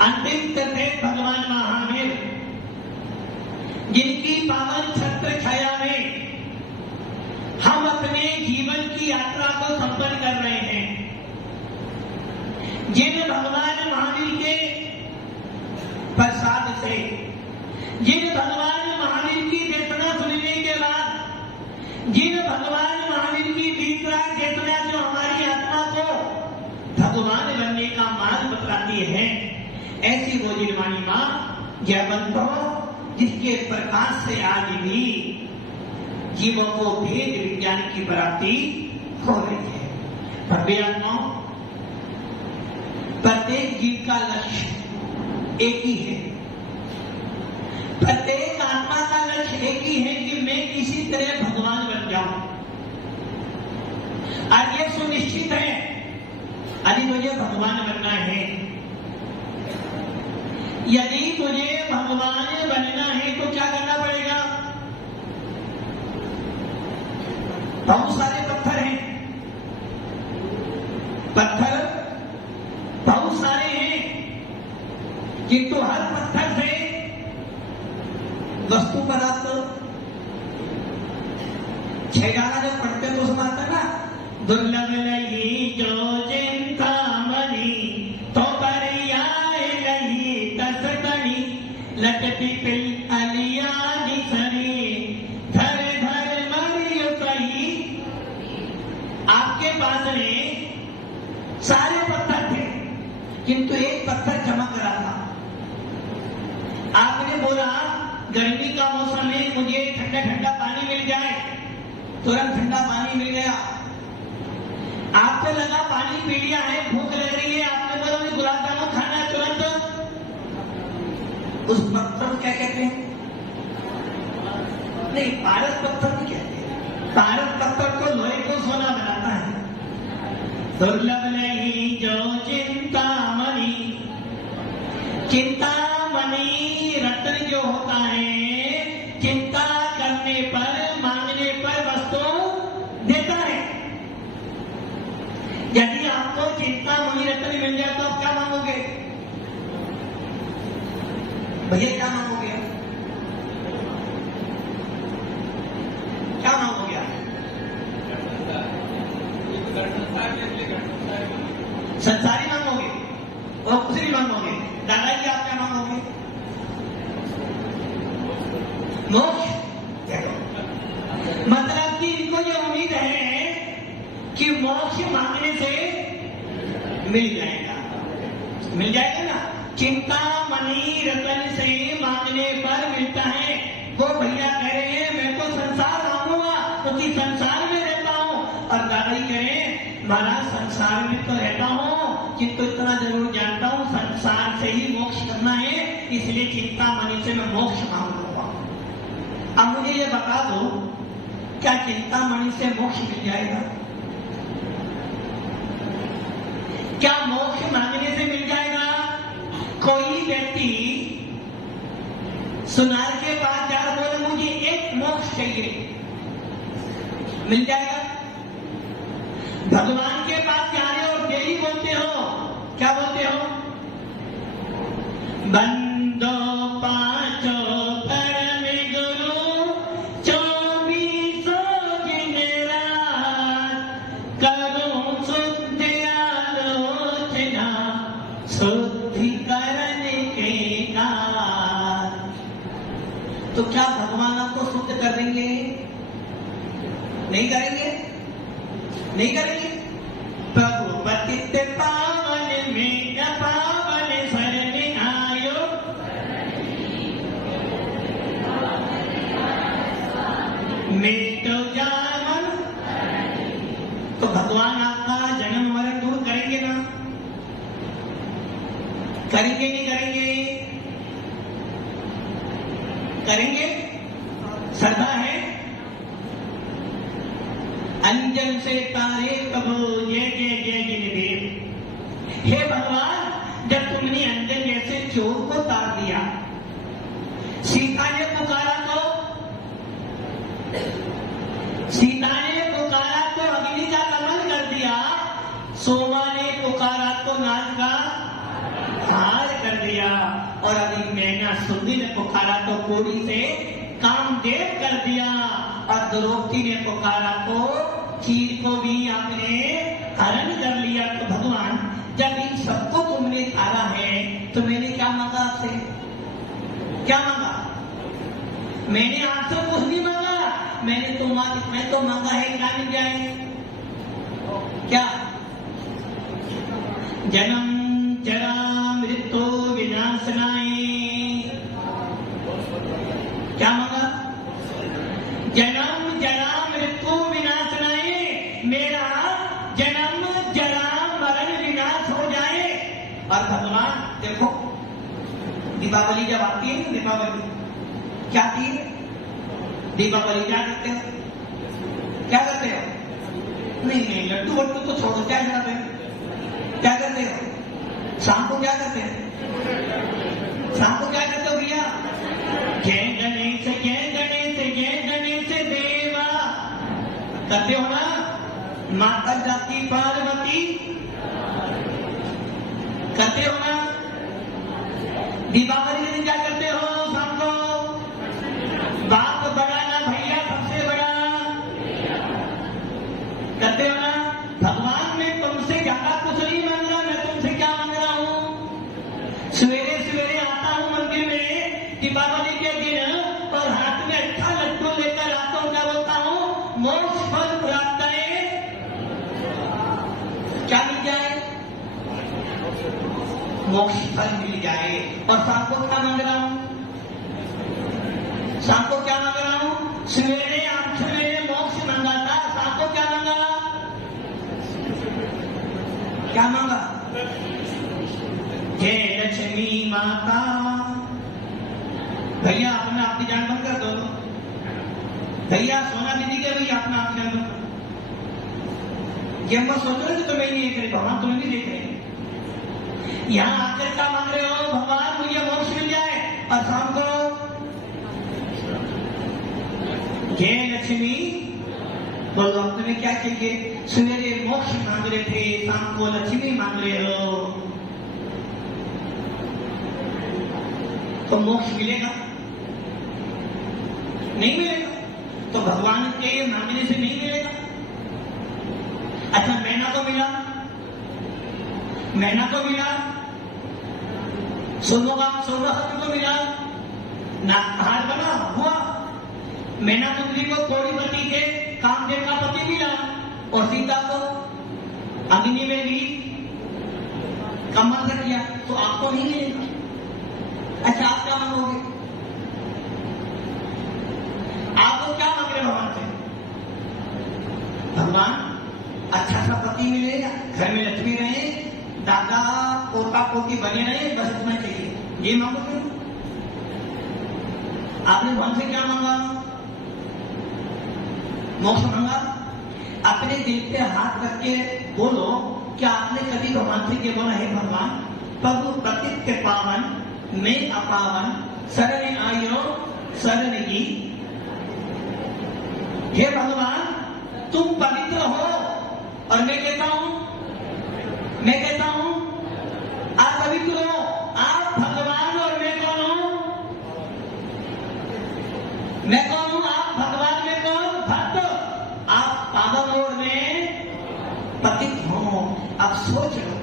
अंतिम थे भगवान महावीर, जिनकी पावन छत्र छाया में हम अपने जीवन की यात्रा को संपन्न कर रहे हैं। जिन भगवान महावीर के प्रसाद से, जिन भगवान महावीर की देशना सुनने के बाद, जिन भगवान महावीर की दीर्घायु देशना जो हमारी आत्मा को भगवान बनने का मार्ग बताती है, ऐसी वो जिनवाणी मां जयवंत हो, जिसके प्रकाश से आज भी जीवों को भेद विज्ञान की प्राप्ति हो रही है। भव्यात्माओं, प्रत्येक जीव का लक्ष्य एक ही है। प्रत्येक आत्मा का लक्ष्य एक ही है कि मैं किसी तरह भगवान बन जाऊं। आज ये सुनिश्चित है, यदि मुझे भगवान बनना है, यदि मुझे भगवान बनना है तो क्या करना पड़ेगा? बहुत सारे पत्थर हैं, पत्थर बहुत सारे हैं, किंतु हर पत्थर से वस्तु प्राप्त। छह गाना जब पढ़ते तो समाता ना, दुर्लभ लही जो चिंतामणि तो परियाय लही तसकणी लटती पिल अलिया निसरी धर धर मरियो सही। आपके पास में सारे पत्थर थे, किंतु एक पत्थर चमक रहा था। आपने बोला गर्मी का मौसम में मुझे ठंडा ठंडा पानी मिल जाए, तुरंत ठंडा पानी मिल गया। आपको लगा पानी पी लिया है, भूख लग रही है, आपने बोला मुझे गुलाब जामुन खाना है, तुरंत उस पत्थर को क्या कहते हैं? नहीं, पारस पत्थर नहीं कहते। पारस पत्थर को लोहे को सोना बनाता है। दुर्लभ नहीं जो चिंतामणि, चिंतामणि रत्न जो होता है, चिंता करने पर, मांगने पर वस्तु देता है। यदि आपको चिंतामणि रत्न मिल जाए तो आप क्या मांगोगे? भैया क्या मांगोगे? क्या मांगोगे आप? संसारी मांगोगे और कुछ नहीं मांगोगे। दादाजी आप क्या मांगोगे? मोक्ष। मतलब कि इनको जो उम्मीद है कि मोक्ष मांगने से मिल जाएगा, मिल जाएगा ना। चिंतामणि रतन से मांगने पर मिलता है। वो भैया कह रहे हैं मैं तो संसार मांगूंगा क्योंकि संसार में रहता हूं, और दादाजी कह रहे हैं महाराज संसार में तो रहता हूं, किंतु इतना जरूर जानता हूं संसार से ही मोक्ष करना है, इसलिए चिंतामणि से मैं मोक्ष मांगूंगा। अब मुझे ये बता दो, क्या चिंतामणि से मोक्ष मिल जाएगा? क्या मोक्ष मांगने से मिल जाएगा? कोई व्यक्ति सुनार के पास जा बोले मुझे एक मोक्ष चाहिए, मिल जाएगा। भगवान के पास जा रहे हो और यही बोलते हो, क्या बोलते हो? बंदो पांचो परम गुरु 24 दिन रात करो शुद्ध आलोचना शुद्धिकरण के काज। तो क्या भगवान आपको शुद्ध कर देंगे? नहीं करेंगे, नहीं करेंगे। प्रभु पतित पावन में पावन शरण आयो, मैं तो जामन। तो भगवान आपका जन्म मरण दूर करेंगे ना? करेंगे नहीं करेंगे? करेंगे। श्रद्धा है। अंजन से तारे कबो जय जय जय जिनदेव। हे भगवान, जब तुमने अंजन जैसे चोर को तार दिया, सीता ने पुकारा तो अग्नि का दमन कर दिया, सोमा ने पुकारा तो नाग का हार कर दिया, और अभी मैना सुंदी ने पुकारा तो कोड़ी से कामदेव कर दिया, और द्रौपदी ने पुकारा तो चीर को भी आपने हरण कर लिया। तो भगवान, जब इन सबको तुमने तारा है तो मैंने क्या मांगा आपसे? क्या मांगा? मैंने आपसे कुछ नहीं मांगा। मैं तो मांगा है क्या मिल जाए? क्या? जन्म जरा मृत्यु विनाशनाय। क्या मांगा? जन्म जरा मृत्यु विनाशनाय। मेरा जन्म जरा मरण विनाश हो जाए। और भगवान देखो, दीपावली जब आती है ना, दीपावली क्या आती है? दीपावली क्या करते हो? क्या करते हो? नहीं, लड्डू वड्डू तो छोड़ो, क्या करते हो? क्या करते हो? शाम को क्या करते हैं? शाम को क्या करते हो भैया? जय गणेश जय गणेश जय गणेश देवा करते हो ना? माता जाती पार्वती करते हो ना? दीपावली के दिन क्या करते हो? शाम को बाप बड़ा ना भैया सबसे बड़ा करते हो ना? भगवान, मैं तुमसे ज्यादा कुछ नहीं मांग रहा। मैं तुमसे क्या मांग रहा हूँ? सवेरे सवेरे आता हूँ मंदिर में दीपावली के दिन, और हाथ में अच्छा लड्डू लेकर आता हूँ। क्या बोलता हूँ? मोक्ष फल प्राप्त है। क्या मिल जाए? मोक्ष फल मिल जाए। और शाम को क्या मांग रहा हूँ? शाम को क्या मांग रहा हूँ? सवेरे आपसे मैंने मोक्ष मांगा था, शाम को क्या मांगा? क्या मांगा? जय लक्ष्मी माता। भैया अपना आपकी जान बंद कर दो। भैया सोना दीदी के भैया अपना आपकी जान बंद कर। ये हम सोच रहे थे तो मैं नहीं करे, भगवान तुम्हें नहीं देख रहे। यहाँ आकर क्या मांग रहे हो? भगवान मुझे मोक्ष मिल जाए। और शाम को जय लक्ष्मी बोलो। तुम्हें क्या चाहिए? सवेरे मोक्ष मांग रहे थे, शाम को लक्ष्मी मांग रहे हो, तो मोक्ष मिलेगा? नहीं मिलेगा। तो भगवान के मांगने से नहीं मिलेगा। अच्छा, मैना को मिला, मैना को मिला, सोमवती को मिला, नागहार बना हुआ। मैना पुत्री को कोड़ीपति के कामदेव का पति मिला, और सीता को अग्नि में भी कमर से किया। तो आपको नहीं मिलेगा। अच्छा, आप क्या मांगोगे? आपको क्या मांग रहे भगवान से? भगवान, अच्छा सा पति मिले, घर में लक्ष्मी रहे, दादा पोता पोती बने रहे, बस इतना चाहिए। ये मांगोगे? आपने भगवान से क्या मांगा? मोक्ष मांगा। अपने दिल पे हाथ रख के बोलो, क्या आपने कभी भगवान से ये बोला है? भगवान, प्रभु पतित के पावन, मैं अपावन, शरण आयो शरण की। हे भगवान तुम पवित्र हो और मैं कहता हूं आप पवित्र हो। आप भगवान और मैं कौन हूं? मैं कौन हूं? आप भगवान में कौन? भक्त। आप पावन रोड में पतित हो। आप सोच लो,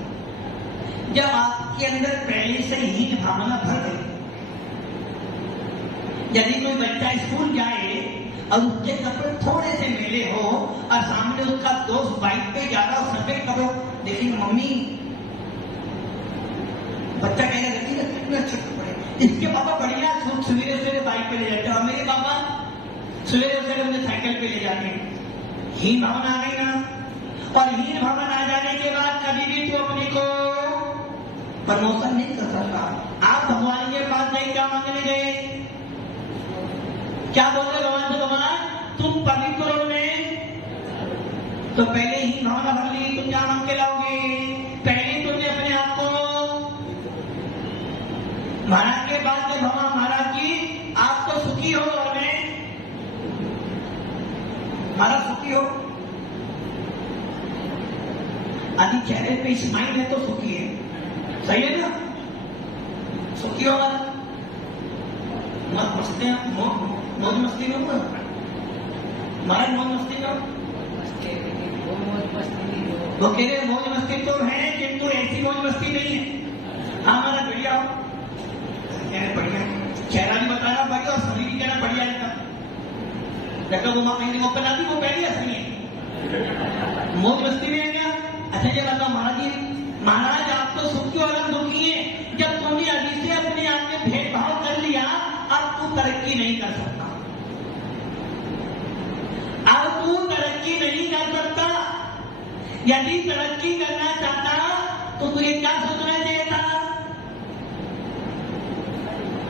जब आपके अंदर पहले से हीन भावना भर गई, यदि कोई बच्चा स्कूल जाए और उसके कपड़े थोड़े से मेले हो और सामने उसका दोस्त बाइक पे जा रहा हो सफेद कपड़ों, लेकिन मम्मी, बच्चा कहेगा देखिए कितने अच्छे कपड़े, इसके पापा बढ़िया सवेरे सवेरे बाइक पे ले जाते हैं और मेरे पापा सवेरे सवेरे उन्हें साइकिल पे ले जाते हैं। हीन भावना आ गई ना। और हीन भावना आ जाने के बाद कभी भी तो अपने को प्रमोशन नहीं कर सकता। आप भगवान के पास नहीं क्या मांगने गए? क्या बोलते भगवान से? भगवान तुम पवित्र हो में, तो पहले ही भावना भर ली, तुम क्या मांग के लाओगे? पहले तुमने अपने आप को महाराज के बाद में भगवान महाराज जी आप तो सुखी हो और मैं महाराज सुखी हो। आदि चेहरे पे स्माइल है तो सुखी है, सही है ना? सुखी हो मत मस्ती मौज मस्ती में महाराज मौज मस्ती में वो कह रहे मौज मस्ती तो है किंतु ऐसी मौज मस्ती नहीं है। हाँ महाराज बढ़िया हो, बढ़िया चेहरा भी बता रहा बढ़िया और शरीर भी कहना बढ़िया है। जब वो माँ कहीं वो बनाती वो पहली असली है, मौज मस्ती में है क्या? अच्छा ये बताओ महाराज जी, महाराज आप तो सुखी और हम दुखी हैं। जब तुमने अभी से अपने आप में भेदभाव कर लिया, अब तू तरक्की नहीं कर सकता। अब तू तरक्की नहीं कर सकता। यदि तरक्की करना चाहता तो तुझे क्या सोचना चाहिए था?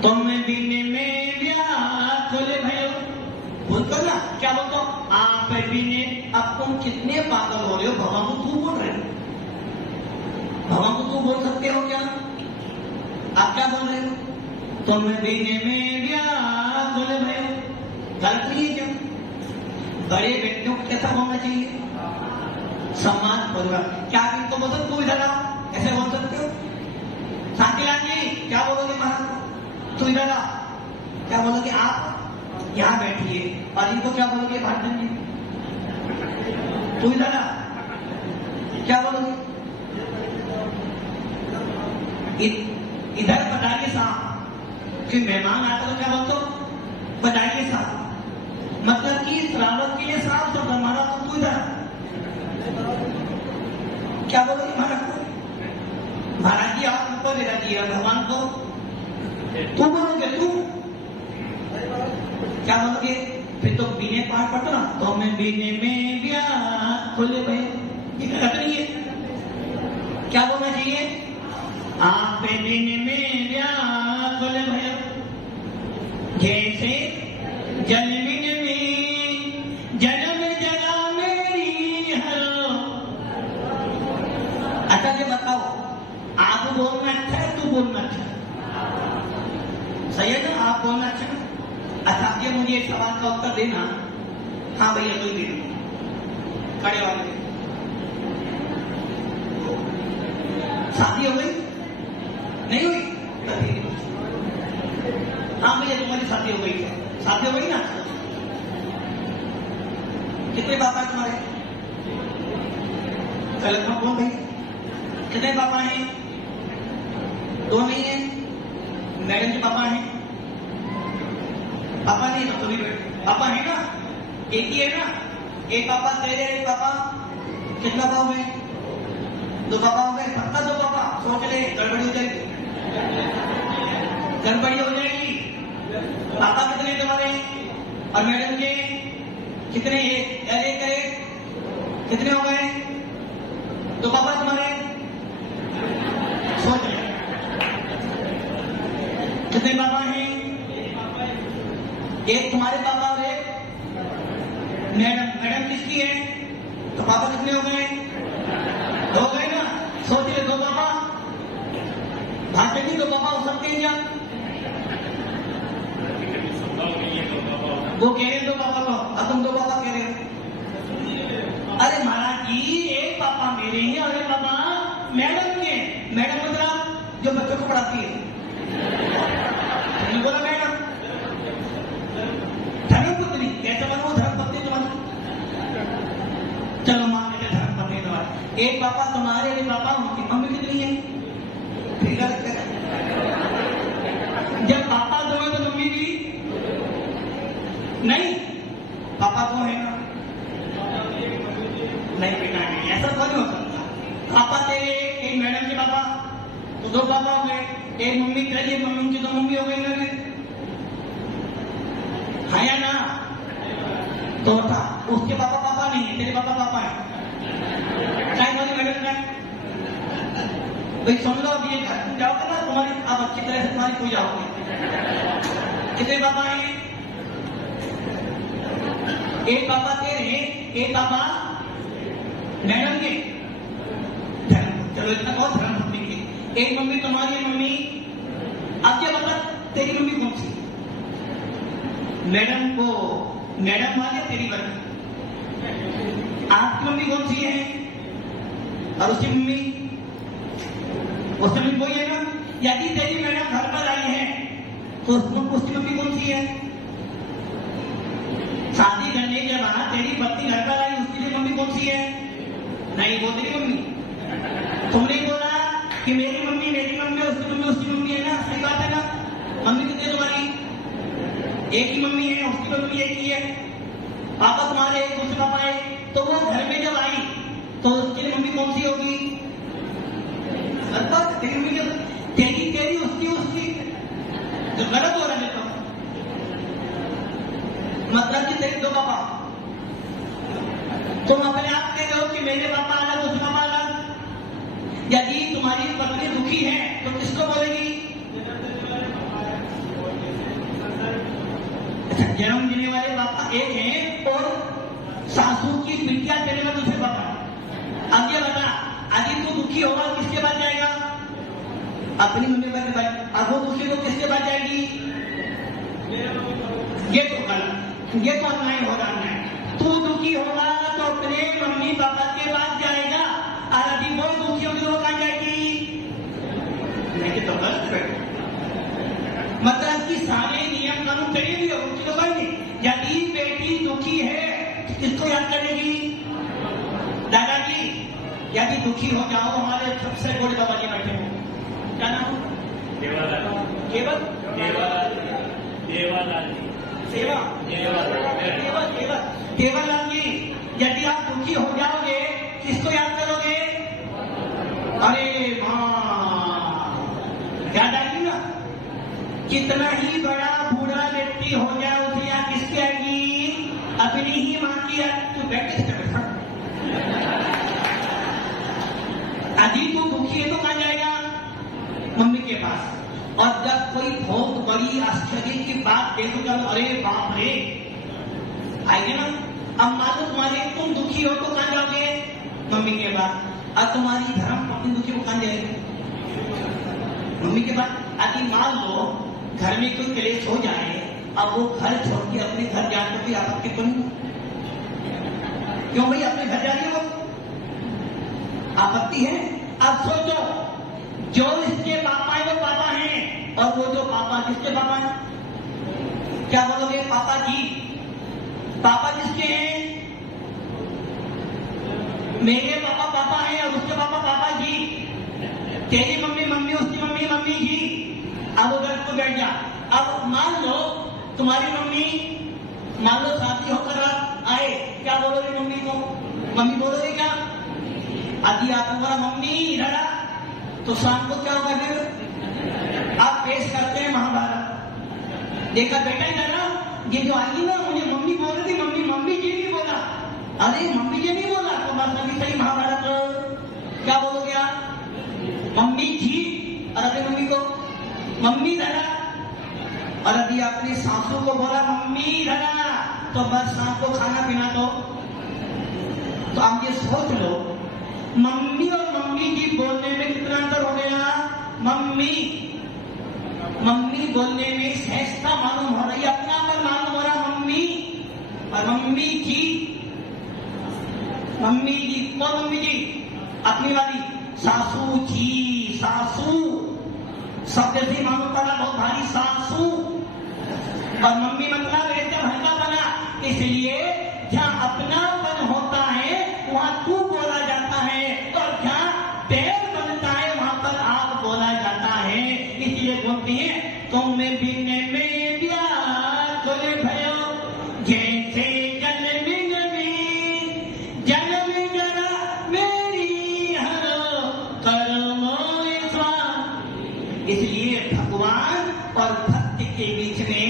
तुम बिन में व्याकुल भयो, बोलते ना क्या बोलते? आप बिने, अब तुम कितने पागल हो रहे हो? भगवान को तू बोल रहे हो? भगवान को तू बोल सकते हो क्या? आप क्या बोल रहे हो? तुम बिने में व्याकुल भयो, गलत नहीं है क्या? बड़े व्यक्तियों को कैसा बोलना चाहिए? सम्मान पूर्वक। क्या इनको बोल सकते? तू इधर आ, ऐसे बोल सकते हो? शांतिलाल जी क्या बोलोगे महाराज? तू इधर आ, क्या बोलोगे? आप यहाँ बैठिए। और इनको क्या बोलोगे? भाषण जी तू इधर आ, क्या बोलोगे? इधर बताइए साहब कि मेहमान आते तो क्या बोलते हो? बताइए साहब, मतलब कि श्रावक के लिए साफ शब्द हमारा। तो तू इधर क्या बोलोगे महाराज को? महाराज जी आप ऊपर दे दिए भगवान को तू बोलोगे? तू क्या बोलोगे? फिर तो बीने पाठ पढ़ो ना, तो मैं बीने में व्याकुल भय, ये गलत नहीं है। क्या बोलना चाहिए? आप बीने में व्याकुल भय, जैसे जन्मिन में जन्म जला मेरी हरो। अच्छा ये बताओ, आप बोलना अच्छा है तू बोलना अच्छा है? सही है ना? आप बोलना अच्छा है। अच्छा ये मुझे एक सवाल का उत्तर देना। हाँ भैया कोई देना, खड़े वाले। शादी हो गई? नहीं हुई? हाँ भैया तुम्हारी शादी हो गई है? शादी हो गई ना? कितने पापा है तुम्हारे? चलो तुम बोल भाई, कितने पापा हैं? दो नहीं है? मैडम के पापा हैं? पापा नहीं तो भी पापा है ना? एक ही है ना? एक पापा तेरे, एक पापा, कितना पापा हुए? दो पापा हो गए। पक्का दो पापा? सोच ले, गड़बड़ी हो जाएगी, गड़बड़ी हो जाएगी। पापा कितने तुम्हारे? और मैडम के कितने? एक कितने हो गए? दो पापा तुम्हारे? सोच ले कितने पापा हैं? एक तुम्हारे पापा और एक मैडम किसकी है? तो पापा कितने हो गए? दो गए ना? सोच ले, दो पापा। भाषण भी दो पापा हो सकते हैं क्या? वो कह रहे दो पापा को, अब तुम दो पापा कह रहे हो। अरे महाराज जी, एक पापा मेरे हैं और एक पापा मैडम के। मैडम मतलब जो बच्चों को पढ़ाती है। बोला मैडम धर्मपत्नी कैसे बनो? धर्मपत्नी तुम्हारी, चलो मान लेते धर्मपत्नी तुम्हारी। एक पापा तुम्हारे, एक पापा उनकी। मम्मी कितनी है? फिर गलत कर। जब पापा दो है तो मम्मी भी नहीं, पापा तो है ना? नहीं बेटा नहीं, ऐसा तो नहीं हो सकता। पापा तेरे एक मैडम के पापा तो दो पापा हो गए, एक मम्मी तेरी, मम्मी उनकी तो मम्मी हो गई ना। है या ना? तो था उसके पापा पापा नहीं है, तेरे पापा पापा है। चाहे वाली मैडम का भाई सुन लो, अभी ये घर तुम जाओगे ना, तुम्हारी आप अच्छी तरह से तुम्हारी पूजा होगी। कितने पापा हैं? एक पापा तेरे, एक पापा मैडम के। चलो इतना बहुत धर्म पत्नी के। एक मम्मी तुम्हारी मम्मी। अब क्या बता, तेरी मम्मी कौन सी? मैडम को मैडम वाले तेरी बनी। आपकी मम्मी कौन सी है? और उसकी मम्मी, उसकी मम्मी कोई है ना? यदि तेरी मैडम घर पर आई है तो उसकी मम्मी कौन सी है? शादी करने के बाद तेरी पत्नी घर पर आई, उसकी लिए मम्मी कौन सी है? नहीं, वो तेरी मम्मी। तुमने बोला कि मेरी मम्मी उसकी मम्मी है ना? सही बात है ना? मम्मी कितनी तुम्हारी? एक ही मम्मी है, उसकी मम्मी एक ही है। पापा तुम्हारे एक, दूसरे पापा है। तो वो घर में जब आई तो उसकी मम्मी कौन सी होगी? तेरी मम्मी तेरी उसकी जो गलत हो रहा है तो मतलब कि तेरे दो पापा। तुम अपने आप कह रहे हो कि मेरे पापा अलग, उसके पापा अलग। यदि तुम्हारी पत्नी दुखी है तो किसको बोलेगी? जन्म देने वाले पापा एक हैं और सासू की बिटिया देने वाले दूसरे पापा। अब ये बता, यदि तू दुखी होगा किसके पास जाएगा? अपनी मम्मी के पास। अब वो दुखी तो किसके पास जाएगी? ये तो गलत, ये तो अन्याय हो रहा है। तू दुखी होगा तो अपने मम्मी पापा के पास जाएगा, और यदि वो दुखी होगी तो वो कहाँ जाएगी? नहीं तो गलत है। मतलब कि सारे नियम कानून तेरे भी हो, उसकी तो कोई नहीं। यदि बेटी दुखी है किसको याद करेगी? दादाजी। यदि दुखी हो जाओ, हमारे सबसे बड़े बाबा जी बैठे हो, क्या नाम? केवल देवालाल जी। यदि आप दुखी हो जाओगे किसको याद करोगे? अरे माँ, याद आएगी ना? कितना ही बड़ा बूढ़ा व्यक्ति हो जाए उसे याद किसकी आएगी? अपनी ही माँ की याद। तू बैठे यदि तू दुखी है तो कहाँ जाएगा? मम्मी के पास। और जब कोई बहुत बड़ी आश्चर्य की बात देखो, जब अरे बाप रे आएंगे ना। अब मान लो तुम्हारे तुम दुखी हो तो कहाँ जाओगे? मम्मी के पास। अब तुम्हारी धर्म पत्नी दुखी हो कहाँ जाएगी? मम्मी के पास। यदि मान लो घर में कोई क्लेश हो जाए, अब वो घर छोड़ के अपने घर जाने कोई आपत्ति तो नहीं? क्यों भाई अपने घर जा रही हो? आपत्ति है? अब सोचो, जो इसके पापा है वो पापा हैं, और वो जो पापा जिसके पापा हैं, क्या बोलोगे? पापा जी। पापा जिसके हैं, मेरे पापा पापा हैं और उसके पापा पापा जी। तेरी मम्मी मम्मी, उसकी मम्मी मम्मी जी। अब वो घर को बैठ जा। अब मान लो तुम्हारी मम्मी, मान लो शादी होकर आए, क्या बोलोगे मम्मी को? मम्मी बोलोगे क्या? यदि आप तुम्हारा मम्मी इधर आ तो शाम को क्या होगा? फिर आप पेश करते हैं महाभारत। देखा बेटा इधर ना, ये जो आई ना मुझे मम्मी बोल रही थी, मम्मी मम्मी जी नहीं बोला। अरे मम्मी जी नहीं बोला तो बस अभी सही महाभारत क्या बोलोगे आप? मम्मी जी। और अपनी मम्मी को मम्मी धरा, और यदि अपनी सासू को बोला मम्मी धरा तो बस शाम को खाना पीना तो आप ये सोच लो, मम्मी और मम्मी जी बोलने में कितना अंतर हो गया? मम्मी मम्मी बोलने में सहजता मालूम हो रही है, अपनापन मालूम हो रहा। मम्मी और मम्मी जी कौन मम्मी जी? अपनी वाली सासू जी, सासू शब्द से मालूम पड़ा बहुत भारी, सासू। और मम्मी मतलब एकदम हल्का बना, इसलिए जहाँ अपनापन होता है वहाँ तू बोला जाता है, और जहाँ पैर बनता है वहाँ पर आप बोला जाता है। इसलिए बोलते हैं तुम बिन में व्याकुल भयो जैसे जन्म जरा मेरी हरो करो स्वामी। इसलिए भगवान और भक्त के बीच में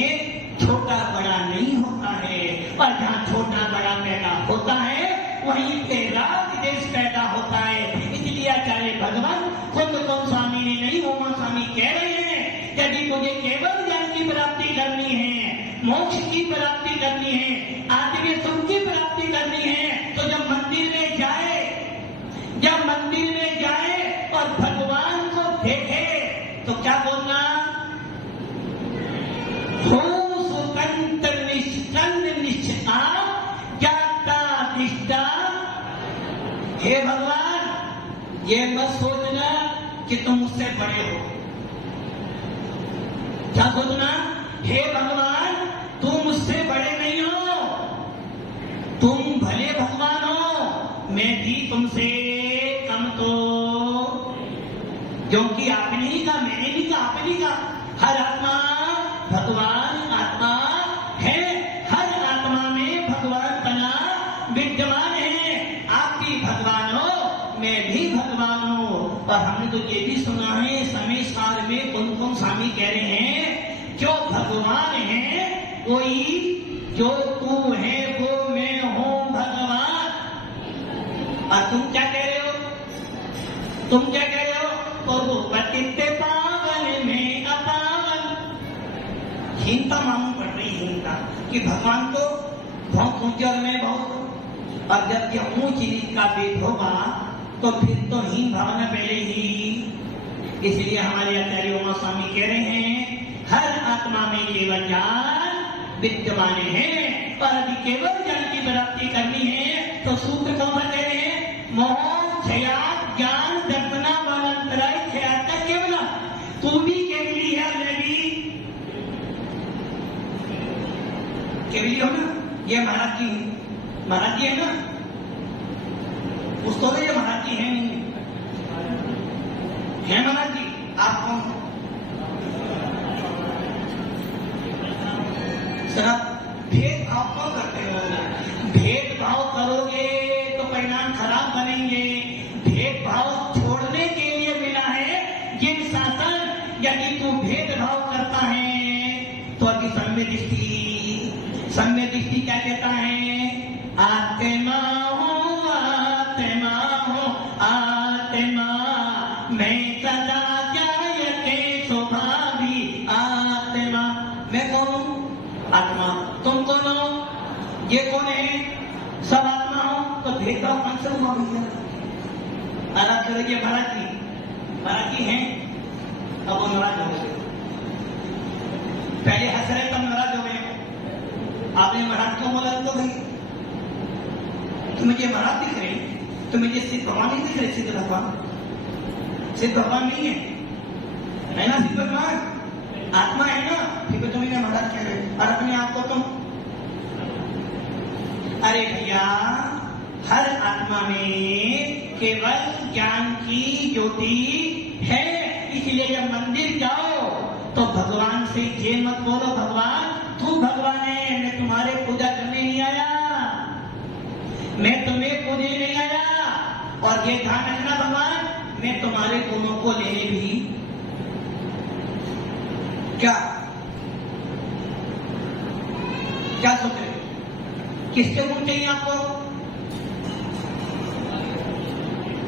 छोटा बड़ा नहीं होता है, और जहाँ छोटा बड़ा पैदा होता है वहीं पे राग देश पैदा होता है। इसलिए आचार्य भगवान खुद को स्वामी ने नहीं, उमा स्वामी कह रहे हैं यदि मुझे केवल ज्ञान की प्राप्ति करनी है, मोक्ष की प्राप्ति करनी है, आत्मीय सुख की प्राप्ति करनी है, तो जब मंदिर में जाए और भगवान को देखे तो क्या बोलना? हो स्वतंत्र निष्कंद निश्चिता जाता दिष्टा। हे भगवान, ये मत सोचना कि तुम मुझसे बड़े हो। क्या सोचना? हे भगवान, तुम मुझसे बड़े नहीं हो, तुम भले भगवान हो, मैं भी तुमसे कम तो, क्योंकि आपने ही कहा, मैंने नहीं कहा, आपने ही कहा। हर आत्मा भगवान आत्मा है, हर आत्मा में भगवान बना विद्यमान है। आप भी भगवान हो, मैं भी भगवान हूँ। और हमने तो ये भी सुना है समय सार में कौन स्वामी कह रहे हैं, जो भगवान है कोई, जो तू है वो मैं हूँ भगवान। और तुम क्या कह रहे हो? तुम क्या कह रहे हो? पतित पावन में अपावन। हीनता मालूम पड़ रही, हीनता कि भगवान को बहुत ऊंचे और मैं बहुत। और जब यह ऊंच नीच का भेद होगा तो फिर तो हीन भावना पहले ही। इसलिए हमारे आचार्य उमा स्वामी कह रहे हैं हर आत्मा में केवल ज्ञान विद्यमान है, और अभी केवल ज्ञान की प्राप्ति करनी है तो सूत्र कौन सा कह रहे हैं? मोह क्षया ज्ञान दर्पना वनंतराय क्षयाता केवल। तू भी केवली है, मैं भी केवली हो ना। ये महाराज जी है ना, उसको तो ये महाराज जी है नहीं है। महाराज जी आप कौन? सर भेदभाव क्यों करते हो? भेदभाव करोगे तो परिणाम खराब बनेंगे। भेदभाव छोड़ने के लिए मिला है जिन शासन। यदि तू भेदभाव करता है तो अभी सम्य दृष्टि क्या कहता है? आत्मा हो आत्मा मैं सदा जायते शोभा भी आत्मा। मैं कौन हूँ? आत्मा। तुम कौन हो? ये कौन है? सब आत्मा हो, तो भेदभाव कौन सा हुआ भैया? आराध करोगे महाराज जी हैं, अब वो नाराज हो गए। पहले हंस रहे तब नाराज हो गए। आपने महाराज क्यों बोला? तो भाई तुम मुझे महाराज दिख रहे, तो मुझे सिद्ध भगवान नहीं दिख रहे। सिद्ध भगवान नहीं है ना? सिद्ध भगवान आत्मा है ना, फिर तुम्हें महाराज कह रहे और अपने आप को तुम। अरे भैया, हर आत्मा में केवल ज्ञान की ज्योति है। इसलिए जब मंदिर जाओ तो भगवान से ये मत बोलो भगवान तू भगवान है, मैं तुम्हारे पूजा करने नहीं आया, मैं तुम्हें पूजने नहीं आया। और ये ध्यान रखना भगवान, मैं तुम्हारे गुणों को लेने भी क्या सोच रहे? किसके गुण चाहिए आपको?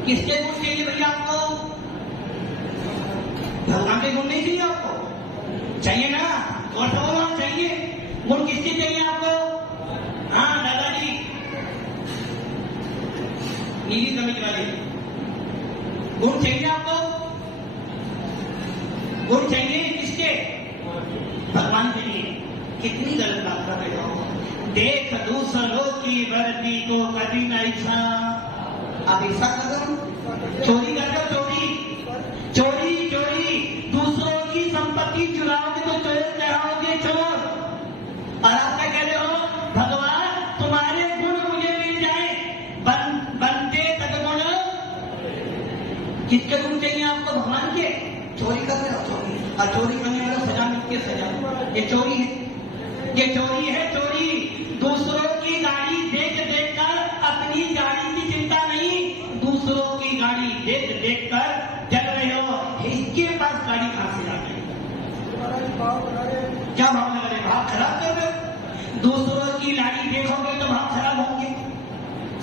किसके गुण चाहिए भैया आपको? भगवान के गुण नहीं चाहिए आपको? चाहिए ना? और भगवान चाहिए। गुण किसके चाहिए आपको? हाँ दादाजी, नीली कमीज वाले गुण चाहिए आपको? गुण चाहिए किसके? भगवान के लिए। कितनी गलत बात कर रहे हो। देख दूसरों की वर्दी को कभी न इच्छा। आप ऐसा करो, चोरी कर दो, चोरी दूसरों की संपत्ति चुराओगे तो चोर कहलाओगे, चोर। और आप क्या कह रहे हो, भगवान तुम्हारे गुण मुझे मिल जाए, बनते सद्गुण। किसके गुण चाहिए आपको, भगवान के? चोरी कर रहे हो, चोरी। और चोरी करने वाला सजा मिलती है, सजा। ये चोरी है, चोरी। दूसरों की गाड़ी देख कर अपनी गाड़ी की चिंता नहीं, दूसरों की गाड़ी देख कर चल रहे हो। इसके पास गाड़ी कहां से आ गई? क्या भाव लगा रहे? भाव खराब कर रहे हो। दूसरों की गाड़ी देखोगे तो भाव खराब होंगे।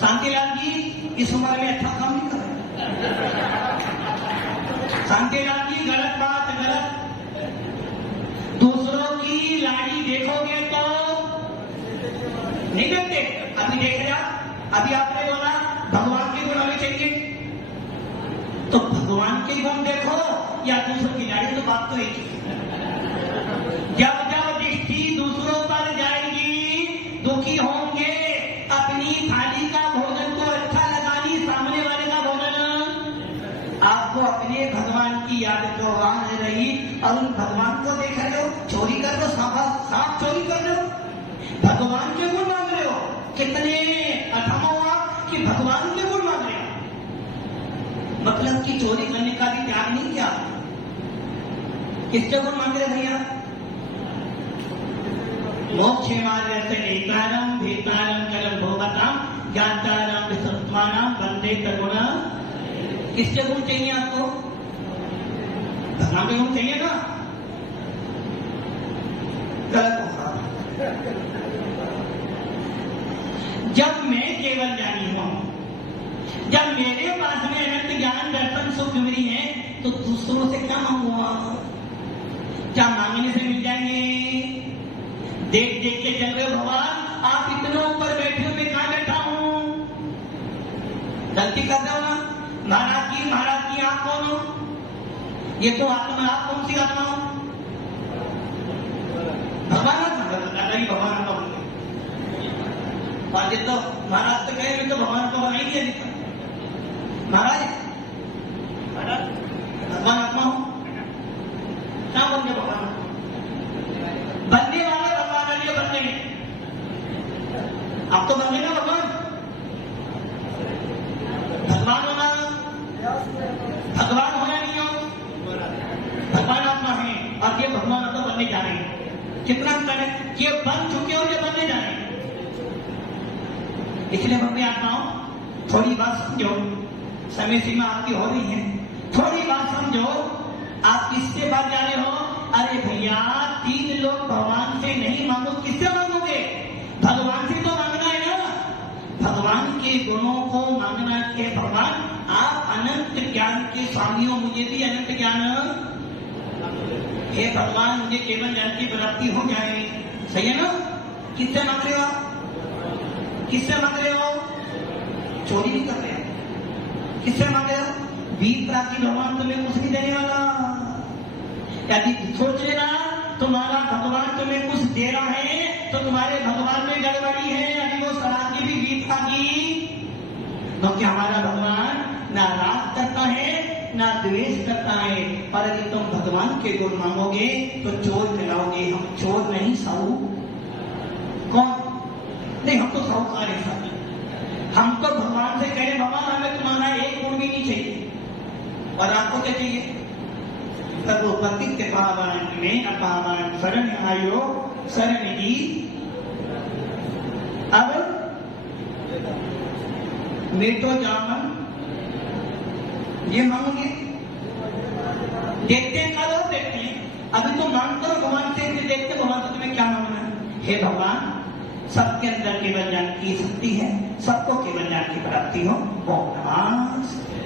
शांतिलाल जी इस उम्र में अच्छा काम नहीं कर रहे। शांतिलाल जी गलत बात, गलत। दूसरों की लाड़ी देखोगे तो नहीं देखते। अभी देख रहे आप, अभी आपने बोला भगवान के गुण हमें चाहिए, तो भगवान के गुण देखो या दूसरों की लाड़ी, तो बात तो एक ही। जब जब दृष्टि दूसरों पर जाएगी दुखी होंगे, अपनी थाली का भोजन को अच्छा लगानी, सामने वाले का भोजन। आपको अपने भगवान की याद तो आ रही और उन भगवान को देख रहे हो, चोरी कर दो, साफ चोरी कर रहे हो, भगवान के गुण मांग रहे हो। कितने अधम हो आप कि भगवान के गुण मांग रहे हो। मतलब कि चोरी करने का भी त्याग नहीं किया। किसके गुण मांग रहे भैया? मोक्षे मार्गस्य नेतारम भेतारम कलम भोगताम ज्ञातारम विसत्वानाम वंदे तगुण। किसके गुण चाहिए आपको? भगवान के गुण चाहिए ना? गलत होगा। जब मैं केवल ज्ञानी हूं, जब मेरे पास में अनंत ज्ञान दर्शन सुख मिली है, तो दूसरों से क्या मांगूंगा? क्या मांगने से मिल जाएंगे? देख के चल रहे हो भगवान, आप इतने ऊपर बैठे हो, मैं कहां बैठा हूं? गलती कर रहे हो ना। महाराज की आप कौन हो? ये तो आत्मा, आप कौन सी आत्मा हो? भगवान भगवान आत्मा बन गए। और ये तो महाराज तो कहे, मैं तो भगवान को बना ही दिया लिखा। महाराज भगवान आत्मा हो, क्या बन गए भगवान? बनने वाले भगवान है, बनने में अब तो बन गए ना भगवान। भगवान होना नहीं हो, भगवान आत्मा है और ये भगवान आत्मा बनने जा रहे हैं। कितना अंतर है, ये बन चुके हो, ये बनने जा रहे हैं। इसलिए भक्ति आत्माओं, थोड़ी बात समझो, समय सीमा आपकी हो रही है, थोड़ी बात समझो। आप किससे बात जा रहे हो? अरे भैया, 3 लोग भगवान से नहीं मांगो, किससे मांगोगे? भगवान से तो मांगना है ना। भगवान के गुणों को मांगना है। भगवान आप अनंत ज्ञान के स्वामी हो, मुझे भी अनंत ज्ञान हे भगवान, मुझे केवल ज्ञान की प्राप्ति हो जाए। सही है ना? किससे मांग रहे हो आप? किससे मांग रहे हो? चोरी नहीं कर रहे हो। किससे मांग रहे हो? वीर प्राप्ति भगवान तुम्हें कुछ नहीं देने वाला। यदि सोच लेना तुम्हारा भगवान तुम्हें कुछ दे रहा है तो तुम्हारे भगवान में गड़बड़ी है। यदि वो शराब की भी वीर खागी, क्योंकि हमारा भगवान ना राग करता है ना द्वेष करता है। और यदि तुम भगवान के गुण मांगोगे तो चोर कहलाओगे। हम चोर नहीं, साहू। कौन? नहीं, हम तो साहूकार है साहब। हम तो भगवान से कह रहे भगवान हमें तुम्हारा एक गुण भी नहीं चाहिए। और आपको क्या चाहिए? सर्वोपति के पावन में अपावन शरण आयो शरण की। अब बेटो जामन ये मांगोगे, देखते हैं कल और देखते हैं। अभी तो मांगते हो भगवान से, देखते भगवान से तुम्हें क्या मांगना है। हे भगवान, सबके अंदर केवल ज्ञान की शक्ति है, सबको केवल ज्ञान की प्राप्ति हो। ओम नमः।